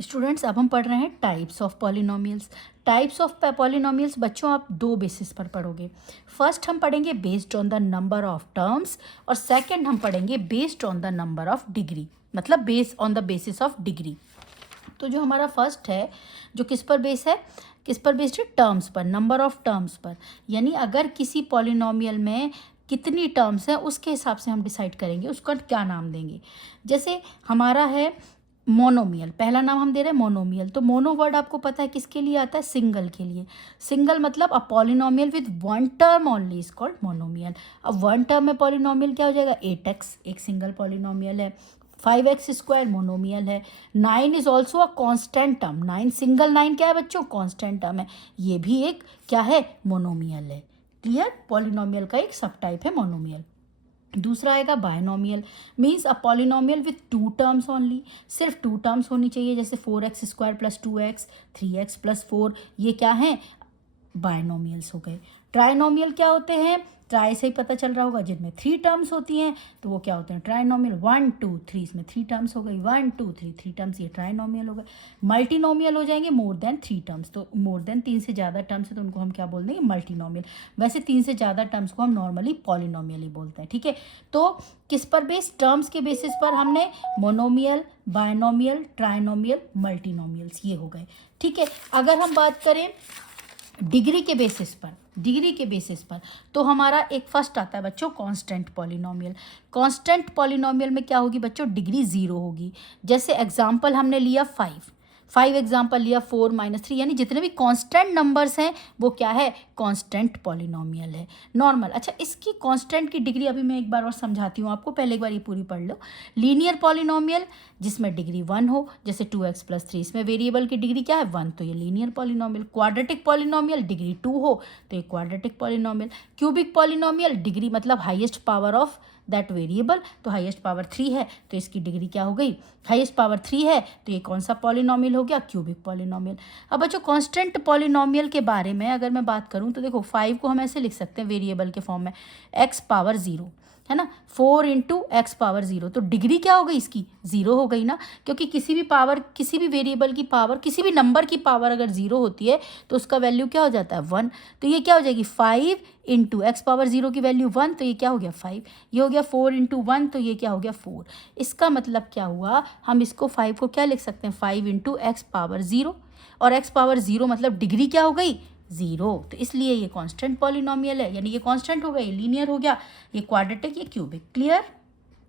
Students अब हम पढ़ रहे हैं types of polynomials. Types of polynomials बच्चों आप दो बेसिस पर पढ़ोगे। फर्स्ट हम पढ़ेंगे based on the number of terms और सेकंड हम पढ़ेंगे based on the number of degree, मतलब based on the basis of degree. तो जो हमारा फर्स्ट है जो किस पर बेस है, किस पर बेस्ड है, टर्म्स पर, नंबर ऑफ टर्म्स पर। यानी अगर किसी पॉलिनोमियल में कितनी टर्म्स हैं उसके हिसाब से हम डिसाइड करेंगे उसका क्या नाम देंगे। जैसे हमारा है मोनोमियल, पहला नाम हम दे रहे हैं मोनोमियल। तो मोनो वर्ड आपको पता है किसके लिए आता है, सिंगल के लिए। सिंगल मतलब a polynomial with one term only is called monomial. अब वन टर्म में पॉलिनोमियल क्या हो जाएगा, 8x एक सिंगल पॉलिनोमियल है। 5x स्क्वायर मोनोमियल है। 9 is also a constant term, 9 single 9 क्या है बच्चों, कॉन्स्टेंट टर्म है, ये भी एक क्या है, मोनोमियल है। क्लियर, पॉलिनोमियल का एक सब टाइप है मोनोमियल। दूसरा आएगा binomial, means a polynomial with to terms only, सिर्फ टू टर्म्स होनी चाहिए। जैसे 4x square plus 2x, 3x plus 4, ये क्या हैं, बायनोमियल्स हो गए। ट्राइनोमियल क्या होते हैं, ट्राई से ही पता चल रहा होगा, जिनमें 3 टर्म्स होती हैं तो वो क्या होते हैं, ट्राइनोमियल। 1 2 3 इसमें 3 टर्म्स हो गई, 1 2 3 3 टर्म्स, ये ट्राइनोमियल हो गए। मल्टीनोमियल हो जाएंगे मोर देन 3 टर्म्स, तो मोर देन 3 से ज़्यादा टर्म्स है तो उनको हम क्या बोल देंगे, मल्टीनोमियल। वैसे 3 से ज़्यादा टर्म्स को हम नॉर्मली पॉलिनोमियल ही बोलते हैं, ठीक है। तो किस पर बेस, टर्म्स के बेसिस पर हमने मोनोमियल, बायनोमियल, ट्राइनोमियल, मल्टीनोमियल्स ये हो गए, ठीक है। अगर हम बात करें डिग्री के बेसिस पर, डिग्री के बेसिस पर, तो हमारा एक फर्स्ट आता है बच्चों कांस्टेंट पॉलिनोमियल। कांस्टेंट पॉलिनोमियल में क्या होगी बच्चों, डिग्री 0 होगी। जैसे एग्जांपल हमने लिया 5 एग्जाम्पल लिया, 4 -3, यानी जितने भी कांस्टेंट नंबर्स हैं वो क्या है, कांस्टेंट पॉलिनोमियल है, नॉर्मल। अच्छा, इसकी कांस्टेंट की डिग्री अभी मैं एक बार और समझाती हूँ आपको, पहले एक बार ये पूरी पढ़ लो। लीनियर पॉलिनोमियल जिसमें डिग्री 1 हो, जैसे 2x + 3, इसमें वेरिएबल की डिग्री क्या है, 1, तो ये linear polynomial. Quadratic polynomial degree 2 हो तो ये quadratic polynomial. Cubic polynomial degree मतलब highest power of that variable, तो हाईएस्ट पावर 3 है तो इसकी डिग्री क्या हो गई, हाईएस्ट पावर 3 है, तो ये कौन सा पॉलिनोमियल हो गया, क्यूबिक पॉलिनोमियल। अब बच्चों कांस्टेंट पॉलिनोमियल के बारे में अगर मैं बात करूं तो देखो 5 को हम ऐसे लिख सकते हैं वेरिएबल के फॉर्म में, x पावर 0 है ना, 4 × x पावर 0, तो डिग्री क्या हो गई इसकी, 0 हो गई ना, क्योंकि किसी भी पावर, किसी भी वेरिएबल की पावर, किसी भी नंबर की पावर अगर 0 होती है तो उसका वैल्यू क्या हो जाता है, 1। तो ये क्या हो जाएगी, 5 × x पावर 0 की वैल्यू 1, तो ये क्या हो गया 5। ये हो गया 4 × 1, तो ये क्या हो गया 4। इसका मतलब क्या हुआ, हम इसको 5 को क्या लिख सकते हैं, 5 × x पावर 0, और x पावर 0 मतलब डिग्री क्या हो गई, 0। तो इसलिए ये कांस्टेंट पॉलिनोमियल है, यानी ये कांस्टेंट हो गया, ये लीनियर हो गया, ये क्वाड्रेटिक, ये क्यूबिक। क्लियर।